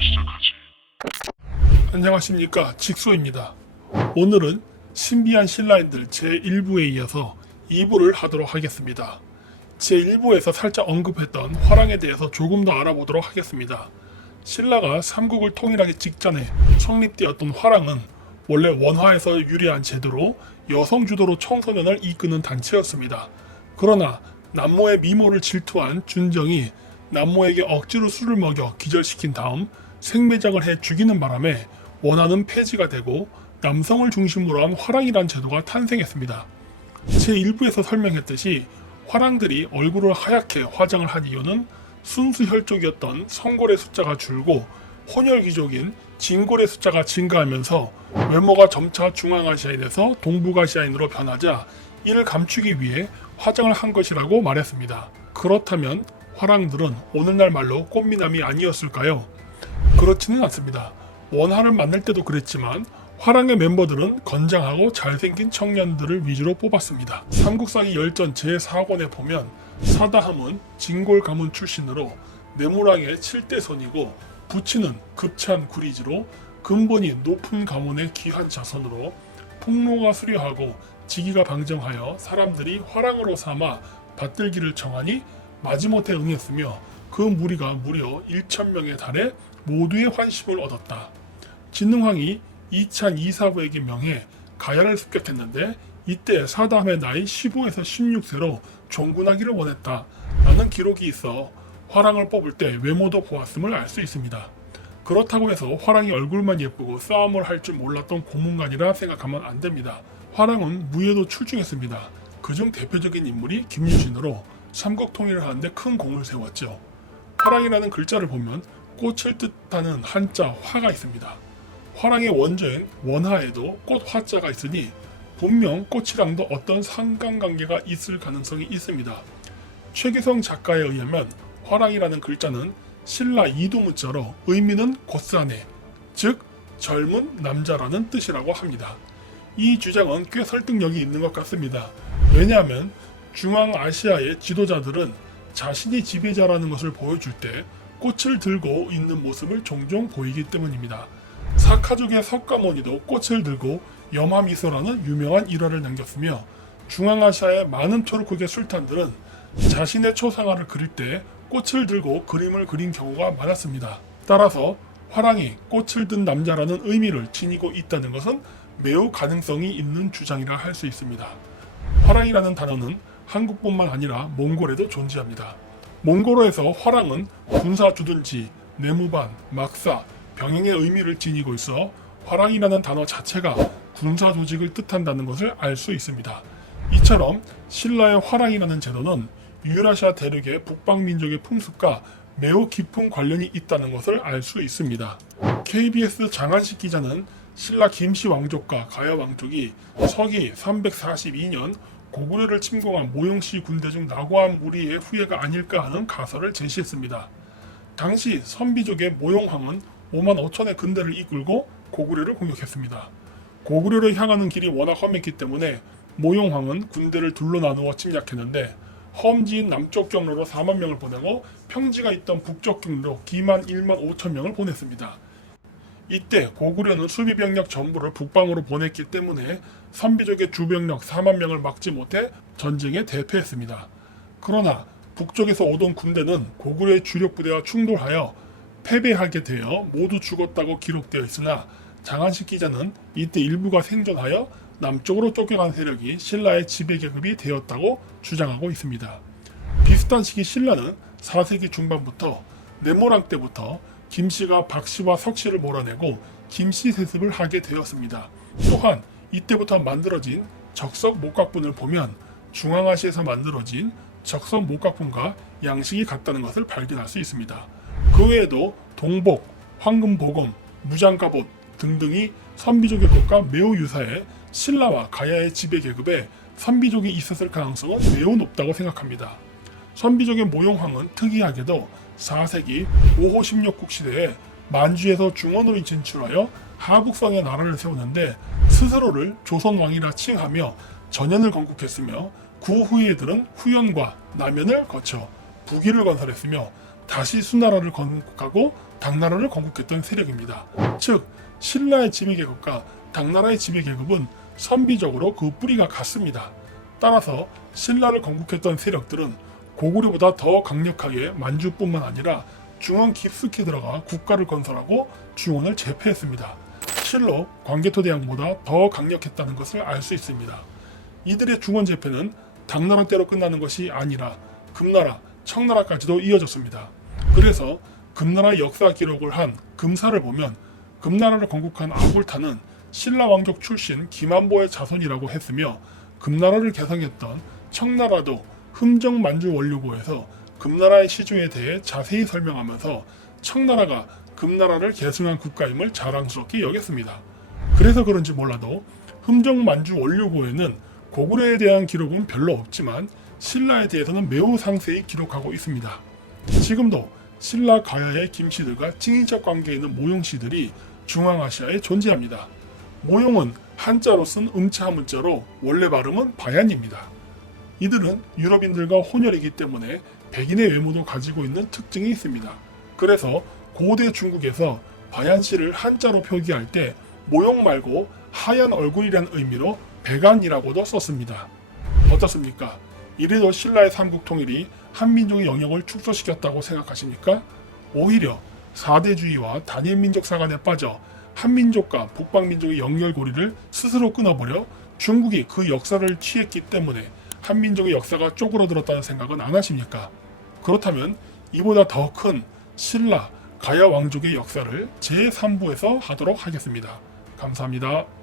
시작하지. 안녕하십니까, 직소입니다. 오늘은 신비한 신라인들 제1부에 이어서 2부를 하도록 하겠습니다. 제1부에서 살짝 언급했던 화랑에 대해서 조금 더 알아보도록 하겠습니다. 신라가 삼국을 통일하기 직전에 성립되었던 화랑은 원래 원화에서 유래한 제도로 여성 주도로 청소년을 이끄는 단체였습니다. 그러나 남모의 미모를 질투한 준정이 남모에게 억지로 술을 먹여 기절시킨 다음 생매장을 해 죽이는 바람에 원화는 폐지가 되고 남성을 중심으로 한 화랑이란 제도가 탄생했습니다. 제1부에서 설명했듯이 화랑들이 얼굴을 하얗게 화장을 한 이유는 순수혈족이었던 성골의 숫자가 줄고 혼혈귀족인 진골의 숫자가 증가하면서 외모가 점차 중앙아시아인에서 동북아시아인으로 변하자 이를 감추기 위해 화장을 한 것이라고 말했습니다. 그렇다면 화랑들은 오늘날 말로 꽃미남이 아니었을까요? 그렇지는 않습니다. 원화를 만날 때도 그랬지만 화랑의 멤버들은 건장하고 잘생긴 청년들을 위주로 뽑았습니다. 삼국사기 열전 제4권에 보면 사다함은 진골 가문 출신으로 내무랑의 7대 손이고 부치는 급찬 구리지로 근본이 높은 가문의 귀한 자손으로 풍로가 수려하고 지기가 방정하여 사람들이 화랑으로 삼아 받들기를 청하니 마지못해 응했으며 그 무리가 무려 1,000명에 달해 모두의 환심을 얻었다. 진흥왕이 이찬 이사부에게 명해 가야를 습격했는데 이때 사다함의 나이 15에서 16세로 종군하기를 원했다. 라는 기록이 있어 화랑을 뽑을 때 외모도 보았음을 알 수 있습니다. 그렇다고 해서 화랑이 얼굴만 예쁘고 싸움을 할 줄 몰랐던 고문관이라 생각하면 안 됩니다. 화랑은 무예도 출중했습니다. 그중 대표적인 인물이 김유신으로 삼국 통일을 하는데 큰 공을 세웠죠. 화랑이라는 글자를 보면 꽃을 뜻하는 한자 화가 있습니다. 화랑의 원조인 원하에도 꽃 화자가 있으니 분명 꽃이랑도 어떤 상관관계가 있을 가능성이 있습니다. 최기성 작가에 의하면 화랑이라는 글자는 신라 이두문자로 의미는 곧사내, 즉 젊은 남자라는 뜻이라고 합니다. 이 주장은 꽤 설득력이 있는 것 같습니다. 왜냐하면 중앙아시아의 지도자들은 자신이 지배자라는 것을 보여줄 때 꽃을 들고 있는 모습을 종종 보이기 때문입니다. 사카족의 석가모니도 꽃을 들고 염화미소라는 유명한 일화를 남겼으며 중앙아시아의 많은 토르크계 술탄들은 자신의 초상화를 그릴 때 꽃을 들고 그림을 그린 경우가 많았습니다. 따라서 화랑이 꽃을 든 남자라는 의미를 지니고 있다는 것은 매우 가능성이 있는 주장이라 할 수 있습니다. 화랑이라는 단어는 한국뿐만 아니라 몽골에도 존재합니다. 몽골어에서 화랑은 군사 주둔지, 내무반, 막사, 병행의 의미를 지니고 있어 화랑이라는 단어 자체가 군사 조직을 뜻한다는 것을 알 수 있습니다. 이처럼 신라의 화랑이라는 제도는 유라시아 대륙의 북방민족의 풍습과 매우 깊은 관련이 있다는 것을 알 수 있습니다. KBS 장한식 기자는 신라 김씨 왕족과 가야 왕족이 서기 342년 고구려를 침공한 모용씨 군대 중 낙오한 무리의 후예가 아닐까 하는 가설을 제시했습니다. 당시 선비족의 모용황은 5만 5천의 군대를 이끌고 고구려를 공격했습니다. 고구려를 향하는 길이 워낙 험했기 때문에 모용황은 군대를 둘로 나누어 침략했는데 험지인 남쪽 경로로 4만 명을 보내고 평지가 있던 북쪽 경로로 기만 1만 5천 명을 보냈습니다. 이때 고구려는 수비병력 전부를 북방으로 보냈기 때문에 선비족의 주병력 4만 명을 막지 못해 전쟁에 대패했습니다. 그러나 북쪽에서 오던 군대는 고구려의 주력 부대와 충돌하여 패배하게 되어 모두 죽었다고 기록되어 있으나 장한식 기자는 이때 일부가 생존하여 남쪽으로 쫓겨간 세력이 신라의 지배계급이 되었다고 주장하고 있습니다. 비슷한 시기 신라는 4세기 중반부터 네모랑 때부터 김씨가 박씨와 석씨를 몰아내고 김씨 세습을 하게 되었습니다. 또한 이때부터 만들어진 적석 목각분을 보면 중앙아시아에서 만들어진 적석 목각분과 양식이 같다는 것을 발견할 수 있습니다. 그 외에도 동복, 황금보검, 무장갑옷 등등이 선비족의 것과 매우 유사해 신라와 가야의 지배계급에 선비족이 있었을 가능성은 매우 높다고 생각합니다. 선비족의 모용황은 특이하게도 4세기 5호 16국 시대에 만주에서 중원으로 진출하여 하북성에 나라를 세우는데 스스로를 조선왕이라 칭하며 전현을 건국했으며 그 후예들은 후연과 남연을 거쳐 북위를 건설했으며 다시 수나라를 건국하고 당나라를 건국했던 세력입니다. 즉 신라의 지배계급과 당나라의 지배계급은 선비적으로 그 뿌리가 같습니다. 따라서 신라를 건국했던 세력들은 고구려보다 더 강력하게 만주뿐만 아니라 중원 깊숙이 들어가 국가를 건설하고 중원을 제패했습니다. 실로 광개토대왕보다 더 강력했다는 것을 알 수 있습니다. 이들의 중원 제패는 당나라 때로 끝나는 것이 아니라 금나라, 청나라까지도 이어졌습니다. 그래서 금나라 역사 기록을 한 금사를 보면 금나라를 건국한 아굴타는 신라 왕족 출신 김안보의 자손이라고 했으며 금나라를 개성했던 청나라도 흠정 만주 원류고에서 금나라의 시조에 대해 자세히 설명하면서 청나라가 금나라를 계승한 국가임을 자랑스럽게 여겼습니다. 그래서 그런지 몰라도 흠정 만주 원류고에는 고구려에 대한 기록은 별로 없지만 신라에 대해서는 매우 상세히 기록하고 있습니다. 지금도 신라 가야의 김씨들과 친인척 관계에 있는 모용씨들이 중앙아시아에 존재합니다. 모용은 한자로 쓴 음차 문자로 원래 발음은 바얀입니다. 이들은 유럽인들과 혼혈이기 때문에 백인의 외모도 가지고 있는 특징이 있습니다. 그래서 고대 중국에서 바얀씨를 한자로 표기할 때 모용 말고 하얀 얼굴이라는 의미로 백안이라고도 썼습니다. 어떻습니까? 이래도 신라의 삼국통일이 한민족의 영역을 축소시켰다고 생각하십니까? 오히려 4대주의와 단일민족사관에 빠져 한민족과 북방민족의 연결고리를 스스로 끊어버려 중국이 그 역사를 취했기 때문에 한민족의 역사가 쪼그러들었다는 생각은 안 하십니까? 그렇다면 이보다 더 큰 신라, 가야 왕족의 역사를 제3부에서 하도록 하겠습니다. 감사합니다.